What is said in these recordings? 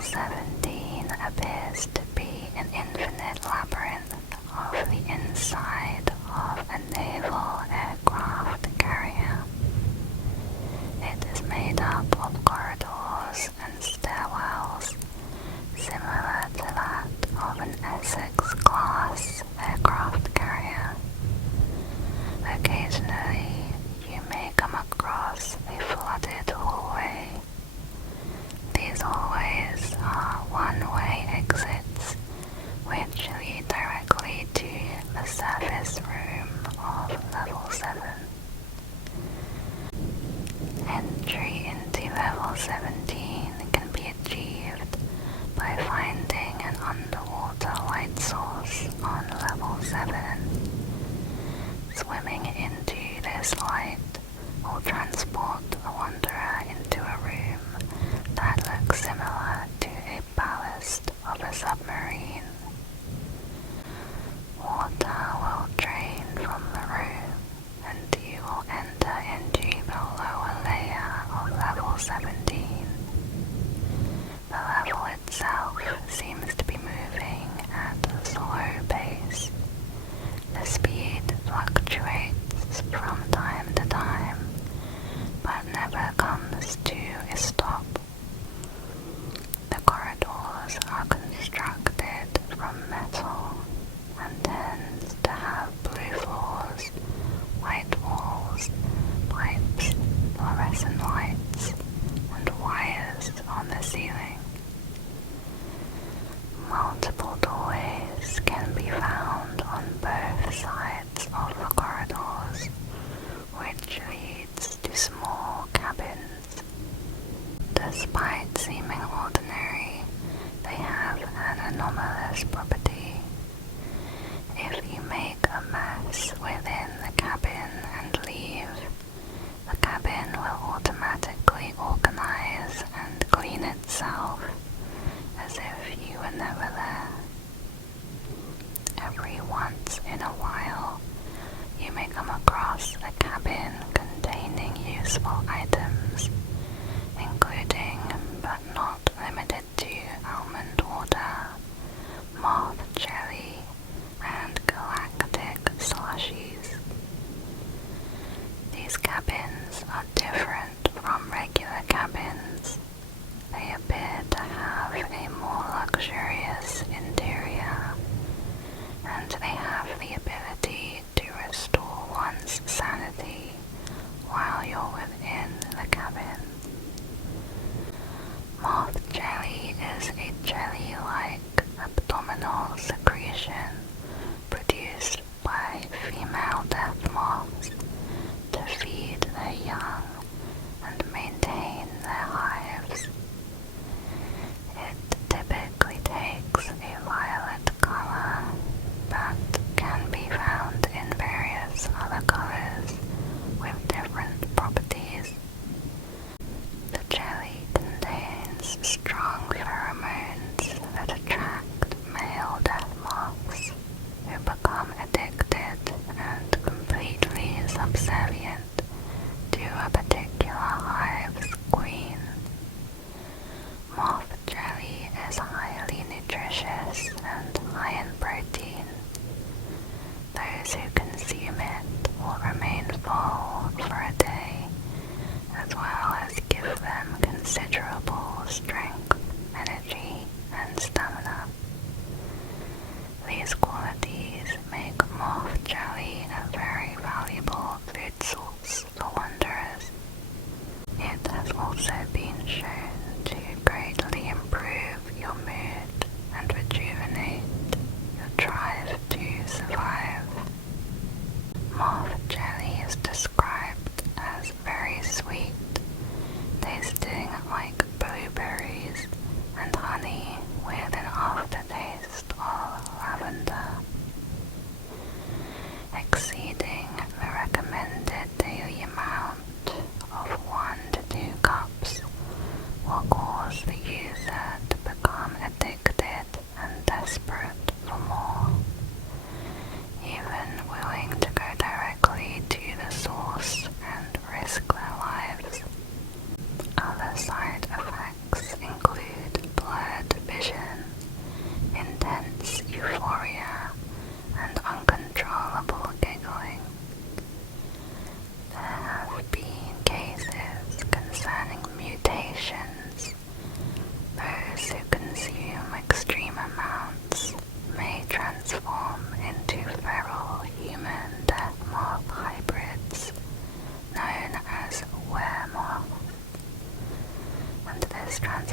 Level 17 appears to be an infinite labyrinth of the inside of a naval aircraft carrier. It is made up of corridors and stairwells similar to that of an Essex-class aircraft carrier. Occasionally, you may come across a flooded hallway. These hallways are one-way exits which lead directly to the surface room of Level 7. Entry into Level 17 can be achieved by finding an underwater light source on Level 7. Swimming into this light will transport the wanderer into a room that looks similar to a ballast of a submarine. Water will drain from the room and you will enter into the lower layer of Level 17. The level itself seems to be moving at a slow pace. The speed fluctuates from time to time, but never comes to a stop. The corridors are constructed from metal and tend to have blue floors, white walls, pipes, fluorescent lights, and wires on the ceiling. Multiple doorways can be found on both sides of the corridors, which leads to small cabins. Despite seeming ordinary, they have an anomalous property. If you make a mess within the cabin and leave, the cabin will automatically organize and clean itself as if you were never there. Every once in a while, you may come across a cabin containing useful items, including but not limited to almond water, moth jelly, and galactic slushies. These cabins are different from regular cabins. They appear to have a more luxurious interior, and they have the ability to restore one's sanity while you're within the cabin. Moth jelly is a jelly-like abdominal secretion produced by female death moths to feed their young and maintain their hives. It typically takes a violet color, but can be found in various other colors with different properties. The jelly contains strong pheromones that attract male death moths, who become addicted and completely subservient to a particular hive's queen. Moth jelly is highly nutritious and high in protein. Those who consume it will remain full for a day, as well as give them considerable strength.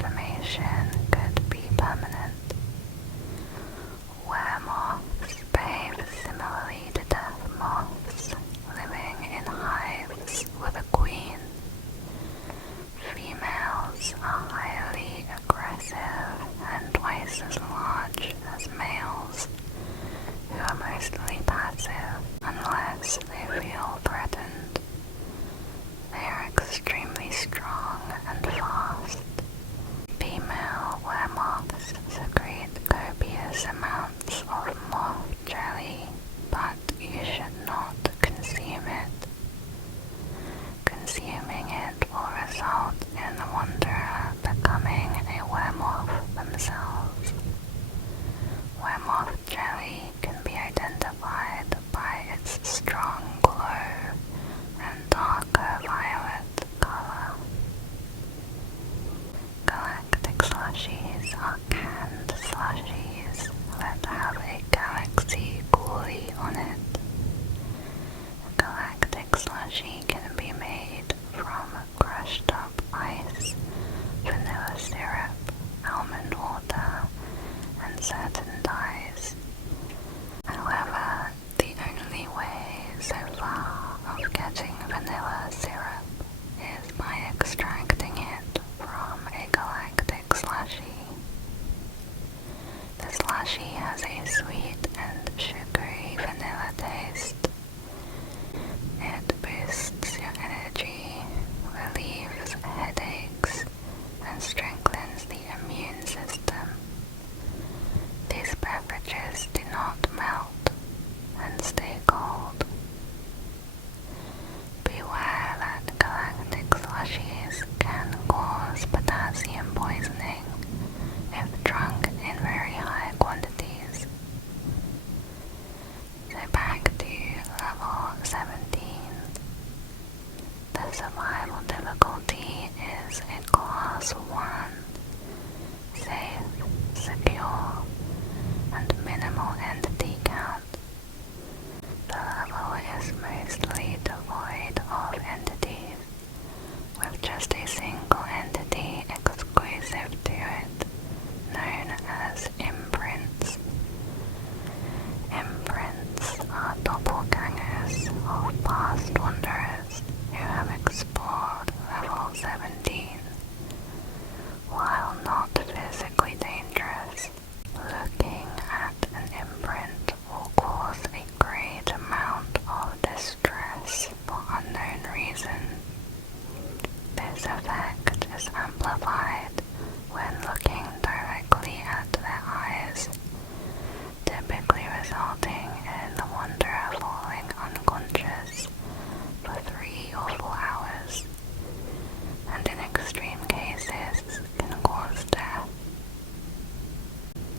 transformation could be permanent. Weremoths behave similarly to death moths, living in hives with a queen. Females are highly aggressive and twice as large as males, who are mostly passive unless they feel threatened. They are extremely strong and fast. Female weremoths secrete copious amounts of moth jelly, but you should not consume it. Consuming it will result in the wanderer becoming a weremoth themselves. Weremoth jelly can be identified by its strong glow and darker violet color. Galactic slushies are canned slushies that have a galaxy coolie on it. A galactic slushie can be made from crushed up ice, vanilla syrup, almond water, and certain dyes. However, the only way so far of getting vanilla syrup is by extracting it from a galactic slushie. The slushie has a sweet and sugary vanilla taste. It boosts your energy, relieves headaches, and strengthens the immune system. These beverages do not melt and stay cold. Beware that galactic slushies can cause potassium poisoning if drunk in very high quantities. So back to level 17. The survival difficulty is a class 1, safe, secure, and minimal entity count. The level is mostly devoid of entities, with just a single entity exclusive to it, known as imprints. Imprints are doppelgangers of past wanderers who have explored level 17. While not physically dangerous, looking at an imprint will cause a great amount of distress for unknown reason. This effect is amplified when looking directly at their eyes, typically resulting in the wanderer falling unconscious for 3 or 4 hours, and in extreme cases can cause death.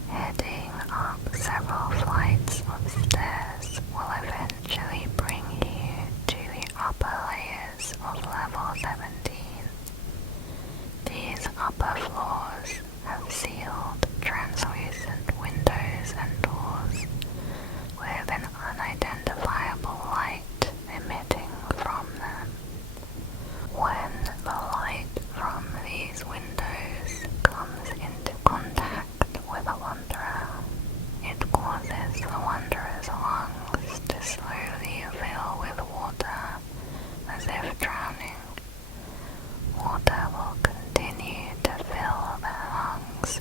Heading up several flights of stairs will eventually bring you to the upper layers of level 17. These upper floors have sealed translucent windows and doors with an unidentifiable light emitting from them. When the light from these windows comes into contact with a wanderer, it causes the wanderer's lungs to slowly fill with water, as if drowning. Water will continue to fill their lungs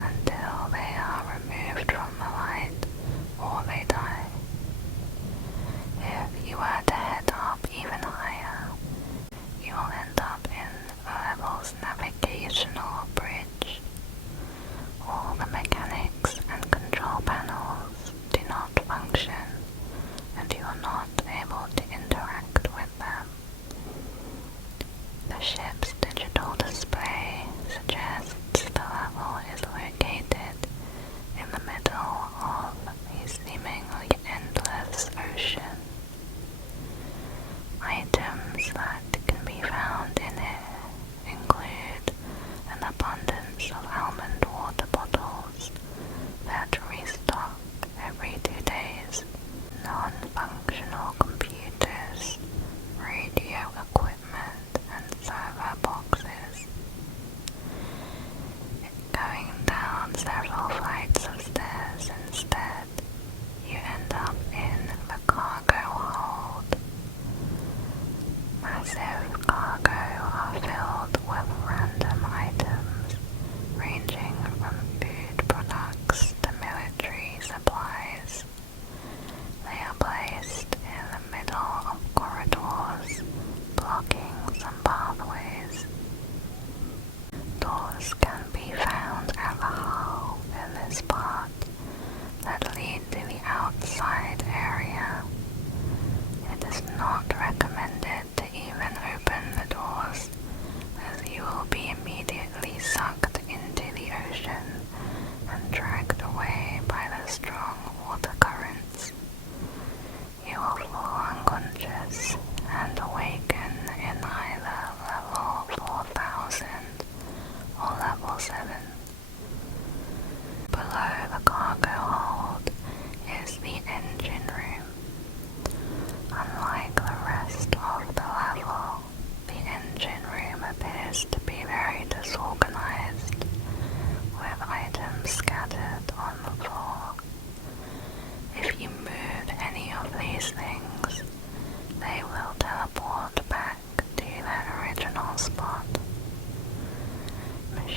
until they are removed from the light or they die. If you were to head up even higher, you will end up in the level's navigational bridge. All the mechanics and control panels do not function, and you are not able to interact with them. The ship's digital display suggests the level is located in the middle of a seemingly endless ocean. Items that can be found in it include an abundance of almond water bottles that restock every 2 days, non-functional computers, radio equipment, and server boxes.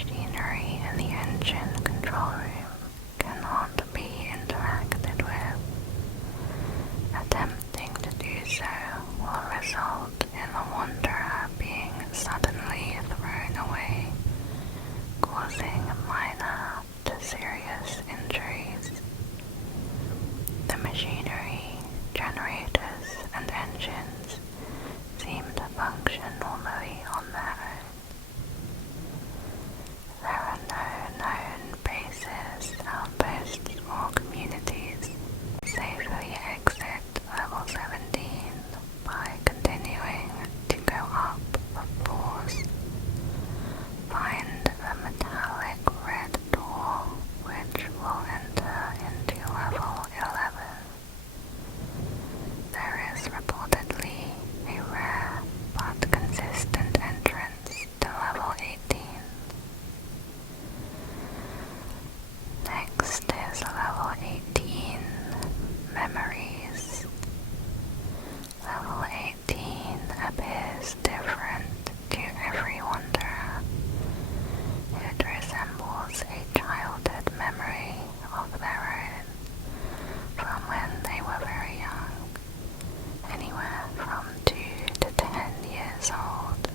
machinery in the engine control room cannot be interacted with. Attempting to do so will result in the wanderer being suddenly thrown away, causing minor to serious injuries. The machinery, generators, and engines seem to function normally on their own. There are no known bases, outposts, or communities. Safely exit level 17 by continuing to go up the floors. Find the metallic red door, which will enter into level 11. There is reportedly a rare but consistent entrance to level 18. Next is level 18, Memories. Level 18 appears different to every wanderer. It resembles a childhood memory of their own from when they were very young, anywhere from 2 to 10 years old.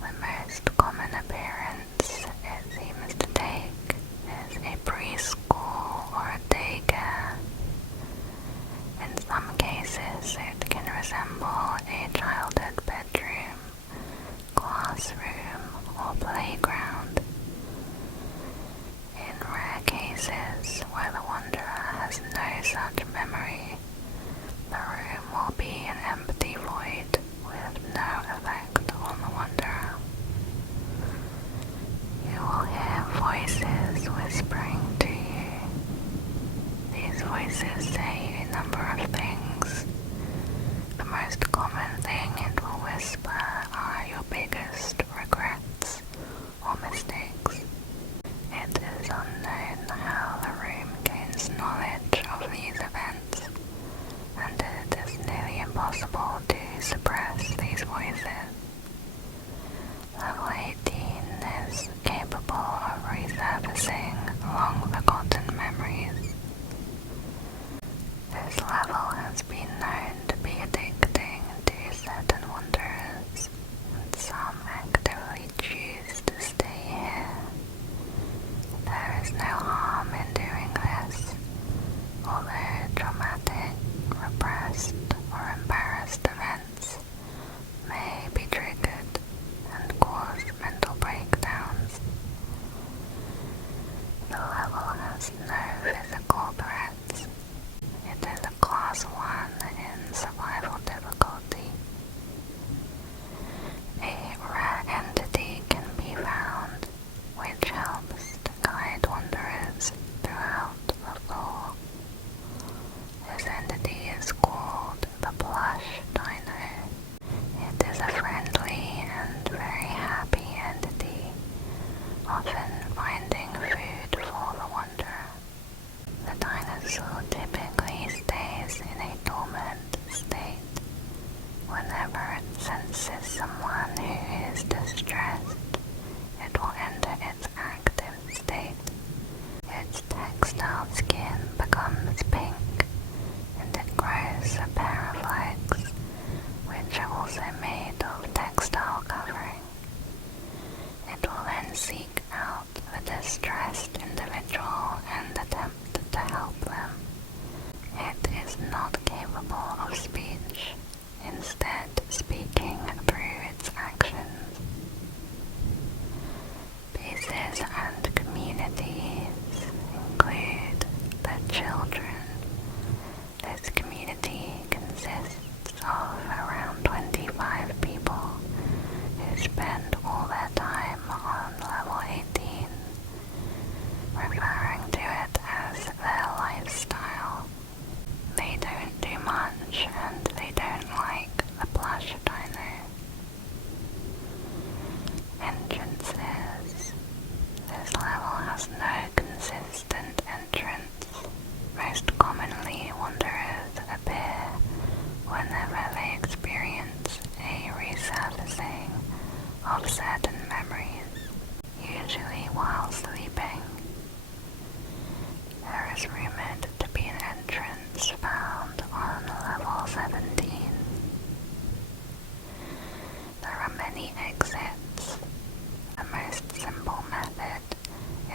The most common appearance it seems to take is a preschool or a daycare. In some cases, it can resemble a childhood bedroom, classroom, or playground. In rare cases where the wanderer has no such memory, the room will be an empty void with no effect on the wanderer. You will hear voices whispering to you. These voices say a number of things. The most common thing it will whisper are your biggest regrets or mistakes. It is unknown how the room gains knowledge of these events, and it is nearly impossible to suppress these voices. Level 18 is capable of resurfacing long-forgotten memories. This level has been known to be addicting to certain wanderers, and some actively choose to stay here. There is no harm in doing this, although traumatic, repressed, or embarrassed events may be triggered and cause mental breakdowns. The level has no physical threats. It is a class 1 in survival difficulty. A rare entity can be found, which helps to guide wanderers throughout the floor. This entity is called the Plush Dino. It is a friendly and very happy entity, often finding food for the wanderer. The dinosaur typically stays in a dormant state. Whenever it senses someone who is distressed, it will enter its active state. Its textile skin becomes pink, and it grows a pair of legs, which are also made of textile covering. It will then seek out the distressed individual and attempt to help them. It is not capable of speech, instead speaking through its actions. Bases and communities include the children. This community consists of around 25 people who spend all their time on level 18, referring to it as their lifestyle. They don't do much and they don't like the plush dino. Entrances. This level has no consistent entrance. Most commonly, wanderers appear whenever they experience a resurfacing of certain memories. while sleeping. There is rumored to be an entrance found on level 17. There are many exits. The most simple method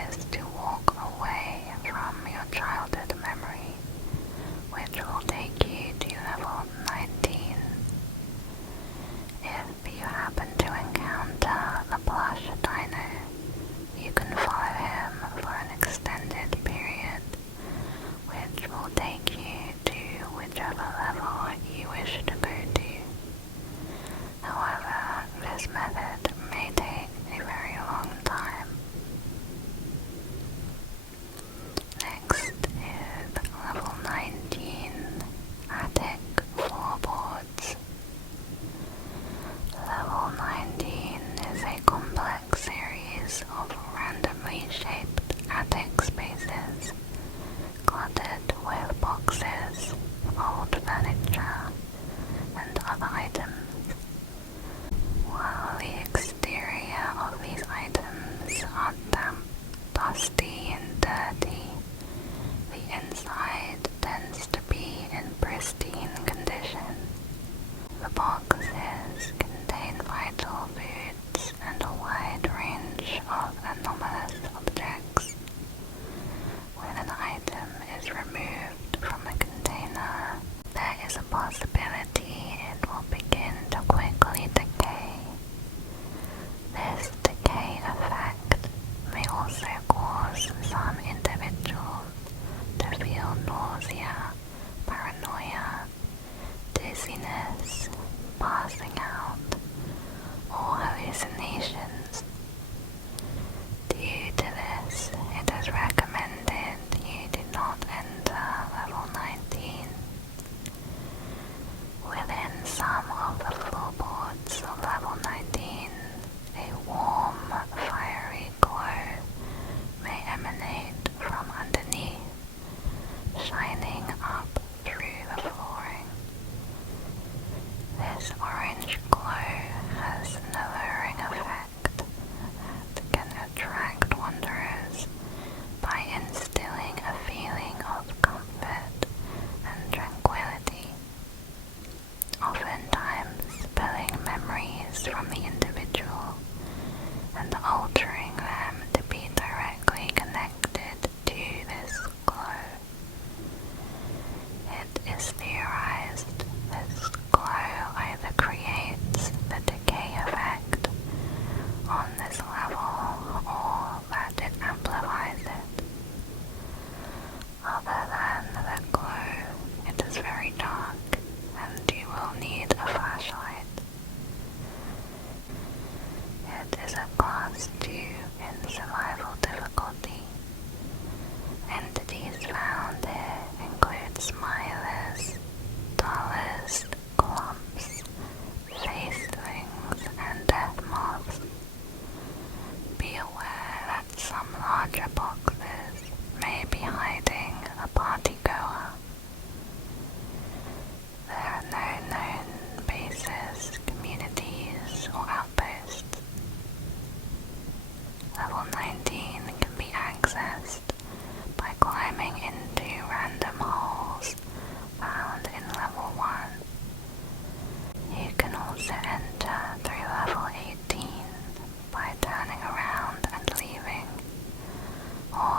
is to walk away from your childhood memory, which will take you to level 19. If you happen to encounter the plush dino, you can follow him for an extended period, which will take you to whichever level you wish to go to. However, this method may take a very long time. Next is level 19, Attic Floorboards. Level 19 is a complex series of randomly shaped attic spaces, cluttered with boxes, old furniture, and other items. While the exterior of these items are damp, dusty, and dirty, the inside tends to be in pristine condition. The boxes contain vital foods and a wide range of anomalous objects. When an item is removed from a container, there is a possibility it will begin to quickly decay. This decay effect may also cause some individuals to feel nausea, paranoia, dizziness, passing out, or hallucinations. Due to this, it is recommended you do not enter level 19. Within some of the floorboards of level 19, a warm, fiery glow may emanate from underneath, shining up through the flooring. This orange glow has an alluring effect that can attract wanderers by instilling a feeling of comfort and tranquility, oftentimes pulling memories from the individual and altering them to be directly connected to this glow. It is theorized this glow either creates the decay effect on this level or that it amplifies it. Other than the glow, it is very dark and you will need a flashlight. It is a class 2 in survival difficulty. Entities found here include smilers, dollars, clumps, facelings, and death moths. Be aware that some larger boxes may be hiding a partygoer. There are no known bases, communities, or outposts. Level 19 can be accessed by climbing into random holes found in level 1. You can also enter through level 18 by turning around and leaving, or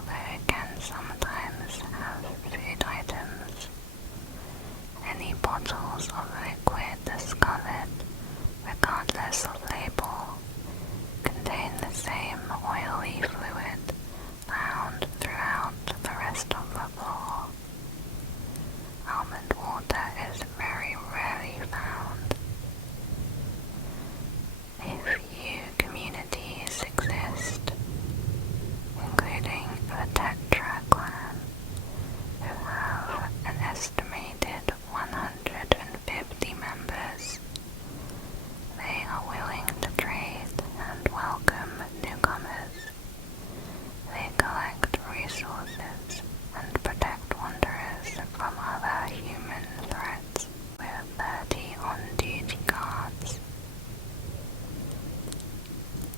although it can sometimes have food items. Any bottles of liquid discovered, regardless of label, contain the same oily fluid found throughout the rest of the floor. Almond water is very rarely found. A few communities exist, including the Tetra clan, who have an estimated 150 members. They are willing to trade and welcome newcomers. They collect resources and protect wanderers from other human threats with 30 on-duty guards.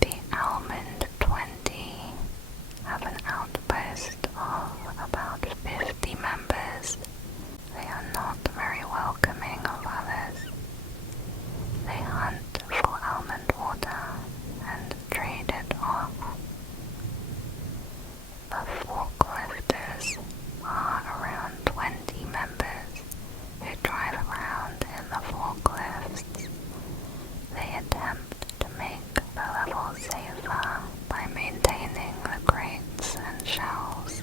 The Almond 20 have an outpost of about 50 members. They are not very welcoming of others. They hunt for almond water and trade it off. The forklifters are around 20 members who drive around in the forklifts. They attempt to make the level safer by maintaining the crates and shelves.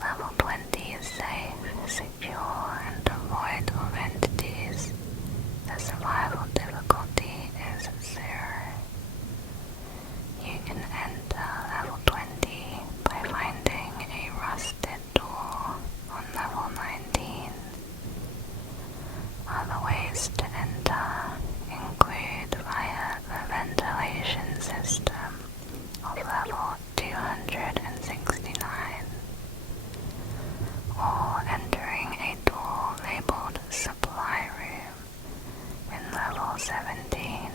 Level 20 is safe, secure, and devoid of entities. The survival difficulty is 0. You can enter level 20 by finding a rusted door on level 19. Other ways to enter include via the ventilation system of level 269, or entering a door labeled Supply Room in level 17.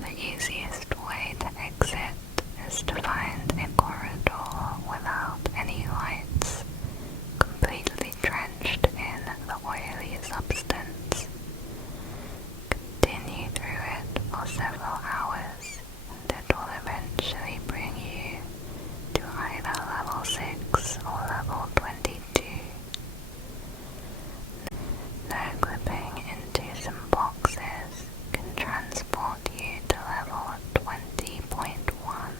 The easiest way to exit is to find a corridor without any lights, completely drenched in the oily substance. Continue through it for several hours, and it will eventually bring you to either level 6 or level 22. No clipping into some boxes can transport you to level 20.1.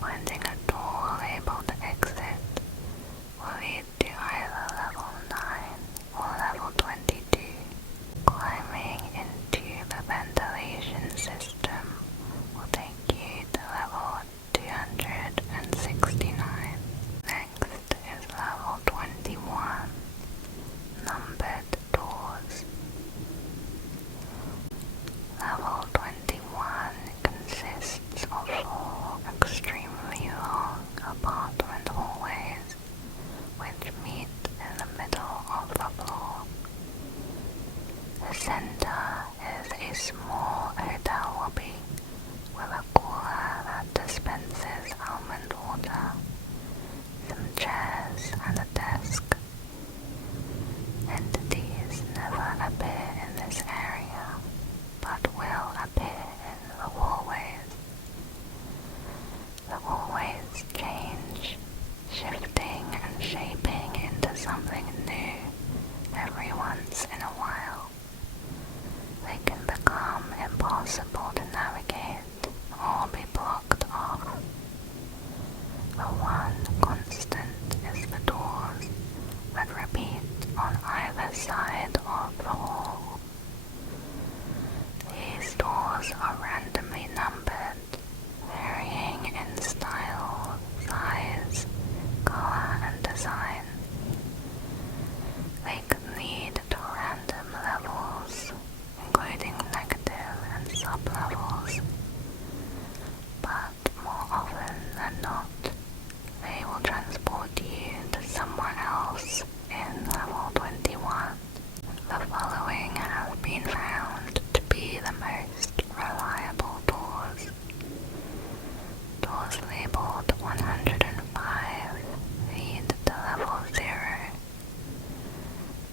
Finding a door labeled Exit will lead to either level 9 or level 22. Climbing into the ventilation system will take you to level 269. Next is level 21, numbered doors. Level 21 consists of 4 extremely long apartment hallways which meet in the middle of the floor. The center is a small hotel lobby with a cooler that dispenses almond water, some chairs and a desk. Entities never appear in this area, but will appear in the hallways. The hallways change, shifting and shaping into something new every once in a while. They can become impossible to navigate or be blocked off. The one constant is the doors that repeat on either side of the hall. These doors are randomly numbered, varying in style, size, color, and design. They can lead to random levels, including negative and sub-levels, but more often than not, they will transport you to somewhere else in level 21. The following have been found to be the most reliable doors. Doors labeled 105 lead to level 0.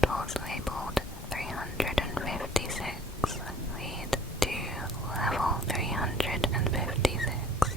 Doors labeled 356 lead to level 356.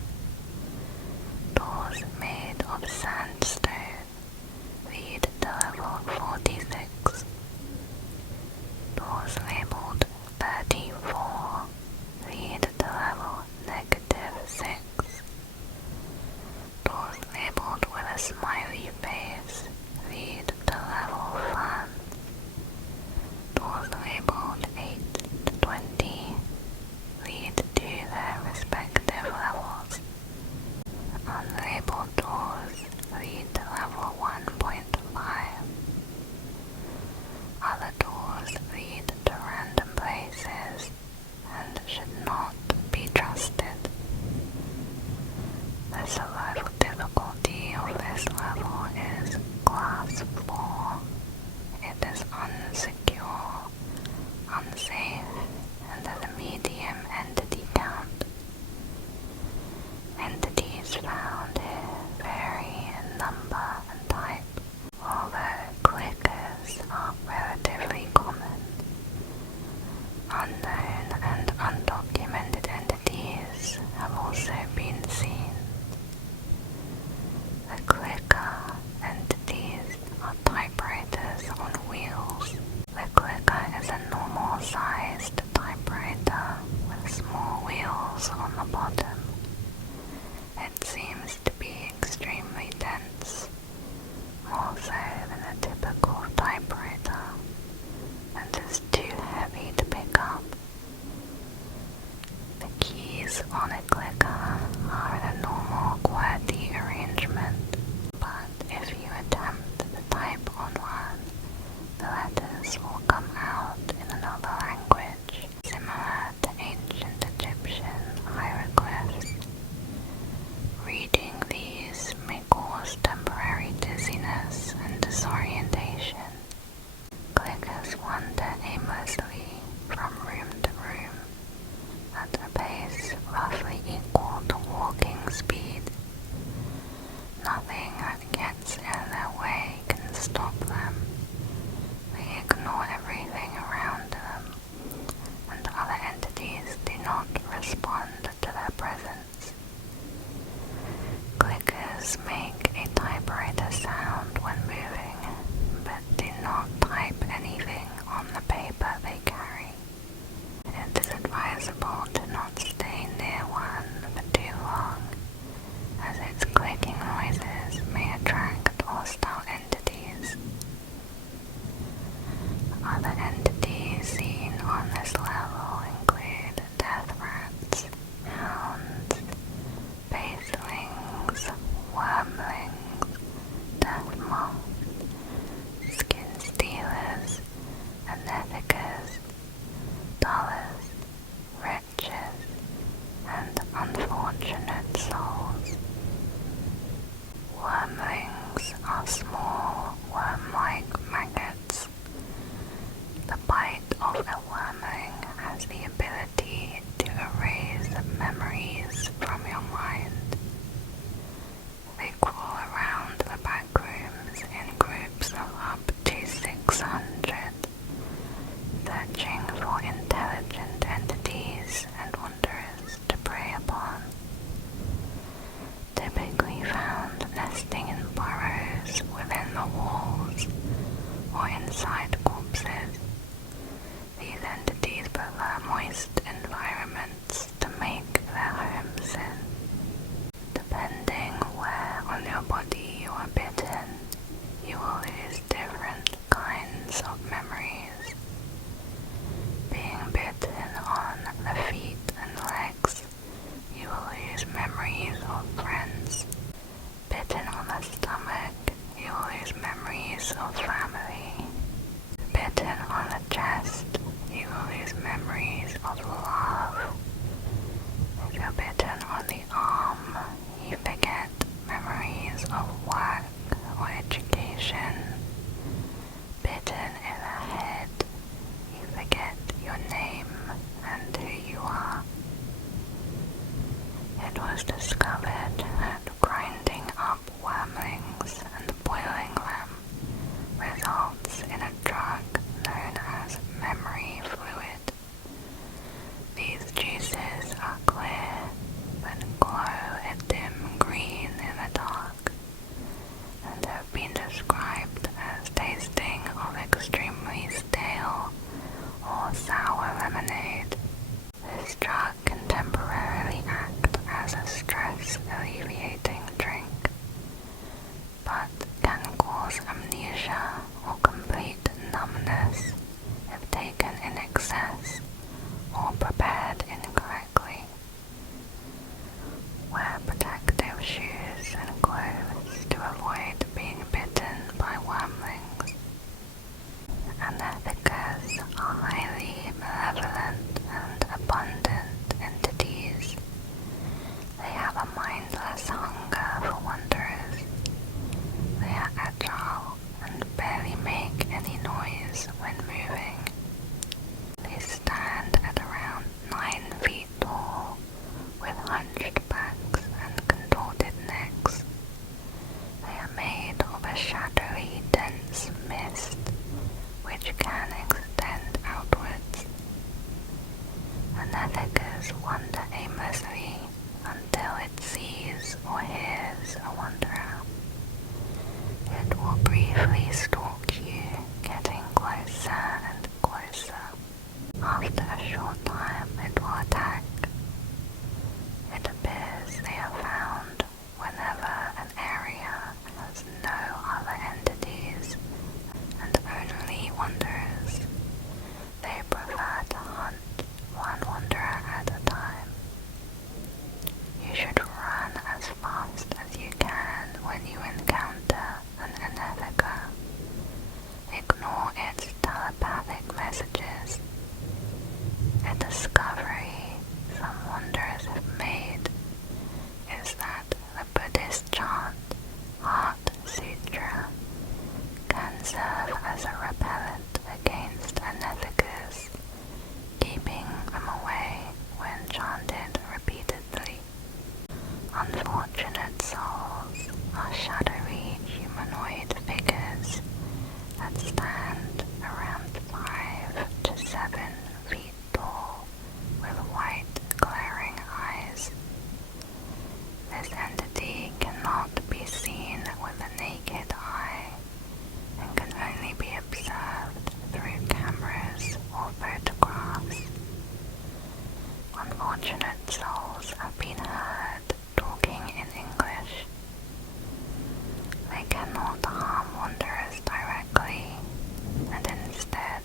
clickers found here vary in number and type. Although clickers are relatively common, unknown and undocumented entities have also been seen. The clicker entities are typewriters on wheels. The clicker is a normal-sized typewriter with small wheels on the bottom. It seems to be extremely dense, more so than a typical typewriter, and is too heavy to pick up. The keys on a clicker are in a normal QWERTY arrangement, but if you attempt to type on one, the letters will come out in another language, similar to ancient Egyptian hieroglyphs. Reading these may cause temporary dizziness and disorientation. Clickers wander aimlessly from room to room at a pace roughly equal to walking speed. Nothing that gets in their way can stop them. They ignore everything around them, and other entities do not respond to their presence. Clickers make a typewriter sound when moving, but do not type anything on the paper they carry. It is advisable to not stay near one for too long, as its clicking noises may attract hostile entities. Other entities seen on this level include death rats, hounds, baselings, wormlings, death moths, skin stealers, anethicas, dullers, wretches, and unfortunate souls. Wormlings are small, worm-like maggots. The bite of a wormling has the ability to erase memories from your mind. They crawl around the backrooms in groups of up to 600, searching for intelligent entities and wanderers to prey upon. Typically found nesting in burrows within the walls or inside corpses. These entities prefer moist environments to make their homes in. Depending where on your body you are bitten, you will lose different kinds of memories. Being bitten on the feet and legs, you will lose memories of friends. Bitten on the stomach, you will lose memories of family. Bitten on the chest, you will lose memories of love. If you're bitten on the arm, you forget memories of work or education. Bitten in the head, you forget your name and who you are. It was discovered that grinding up wormlings and boiling them results in a drug known as memory fluid. These juices are clear, but glow a dim green in the dark, and have been described as tasting of extremely stale or sour lemonade. This drug can temporarily act as a stress reliever. unfortunate souls are shadowy humanoid figures that stand around 5 to 7 feet tall with white glaring eyes. This entity cannot be seen with the naked eye and can only be observed through cameras or photographs. Unfortunate souls have been heard talking in English. They cannot harm wanderers directly, and instead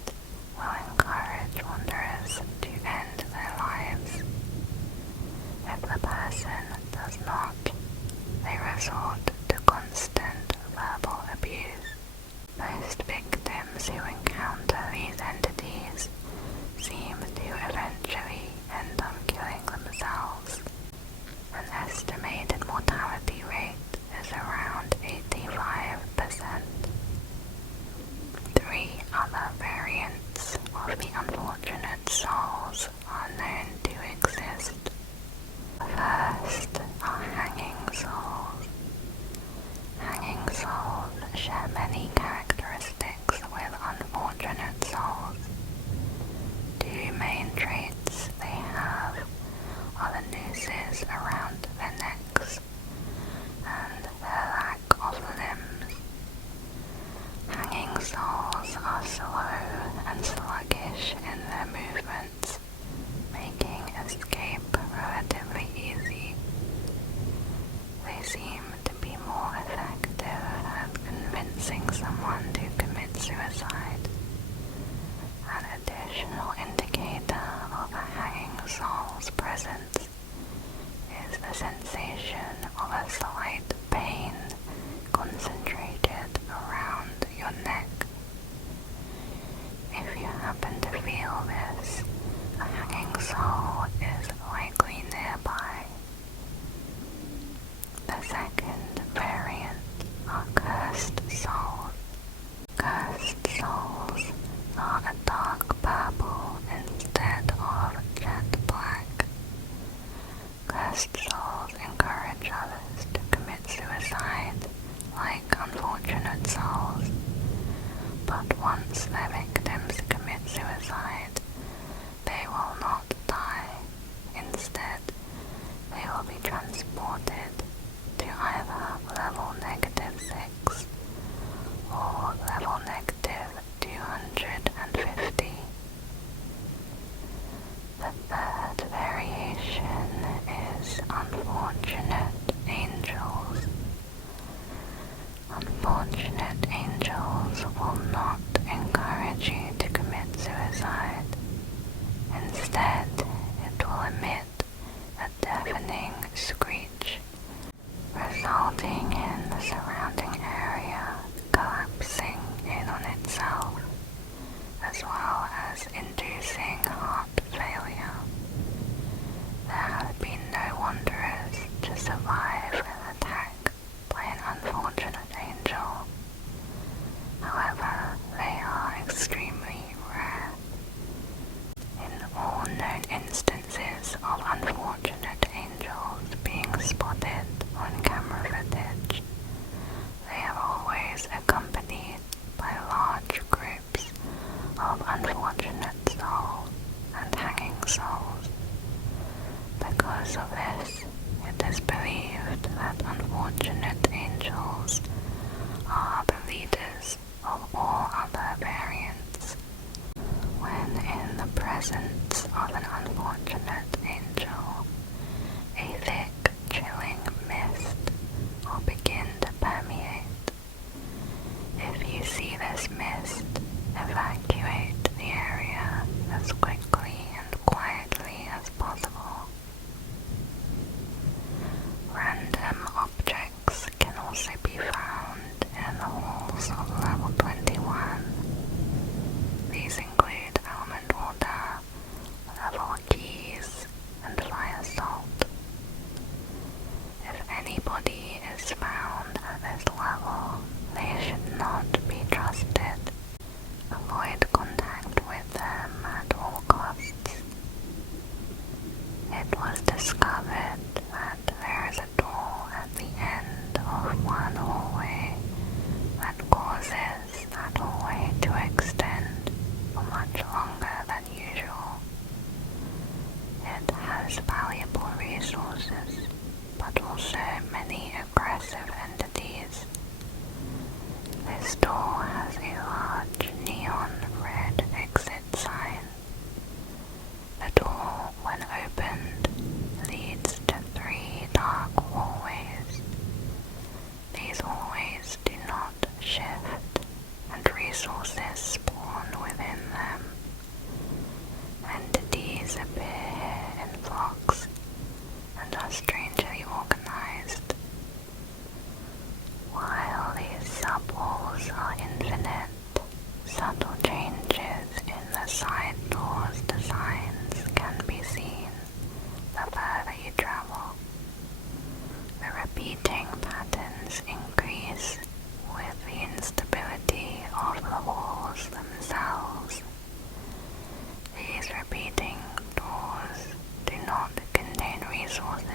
will encourage wanderers to end their lives. If the person does not, they resort to constant verbal abuse. Most victims who encounter these entities seem to eventually end up killing themselves. An estimated mortality rate is around 85%. 3 other variants of the unfortunate souls are known to exist. The first are hanging souls. Hanging souls share many characteristics with unfortunate souls. 2 main traits they have are the nooses around their necks and their lack of limbs. Hanging souls are slow and sluggish in their movements, making escape relatively easy. They seem to be more effective at convincing someone to commit suicide. An additional indicator of a hanging soul's presence is the sensation of a slight pain concentrated around your neck. If you happen to feel this, a hanging soul is likely nearby. The second variant are cursed souls. Cursed souls are a dark purple instead of jet black. Cursed souls encourage others to commit suicide, like unfortunate souls. But once their victims commit suicide, they will not die. Instead, they will be transported to either level -6 or level -250. The third variation is unfortunate angels. Unfortunate angels will not encourage you to commit suicide. Instead, it will emit a deafening screech, resulting in the surrounding area collapsing in on itself, as well as inducing heart failure. There have been no wanderers to survive an attack by an unfortunate angel. However, they are extremely rare. In all known instances of unfortunate angels being spotted on camera footage, they are always accompanied by large groups of unfortunate souls and hanging souls. Because of this, it is believed that unfortunate angels are the leaders of all other variants. When in the presence of an unfortunate angel, a thick, chilling mist will begin to permeate. If you see this mist, evacuate the area as quickly and quietly as possible. Random objects can also be found in the halls of level 21. These include element water, level keys, and fire salt. If anybody is found at this level, they should not be trusted. Avoid contact with them at all costs. It was discovered that there is a door aggressive entities. This door has a large neon red exit sign. The door, when opened, leads to 3 dark hallways. These hallways do not shift, and resources spawn within them. Entities appear here in flocks and are strangely organized. While these sub-halls are infinite, subtle changes in the side doors' designs can be seen the further you travel. The repeating patterns increase with the instability of the walls themselves. These repeating doors do not contain resources